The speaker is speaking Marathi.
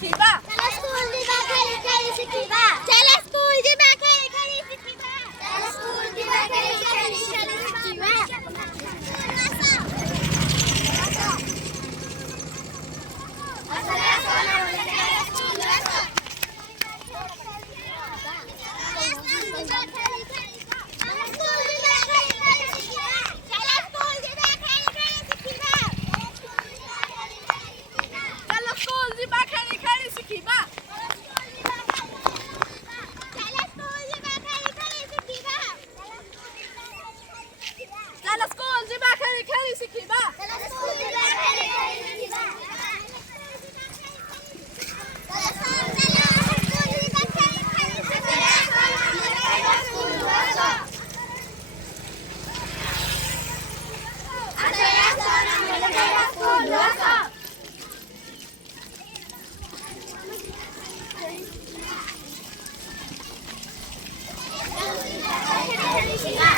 शिकिबा चला स्कूल जिबा खेळी खेळी शिकिबा चला स्कूल जिबा खेळी खेळी शिकिबा चला स्कूल जिबा खेळी खेळी शिकिबा शिकिबा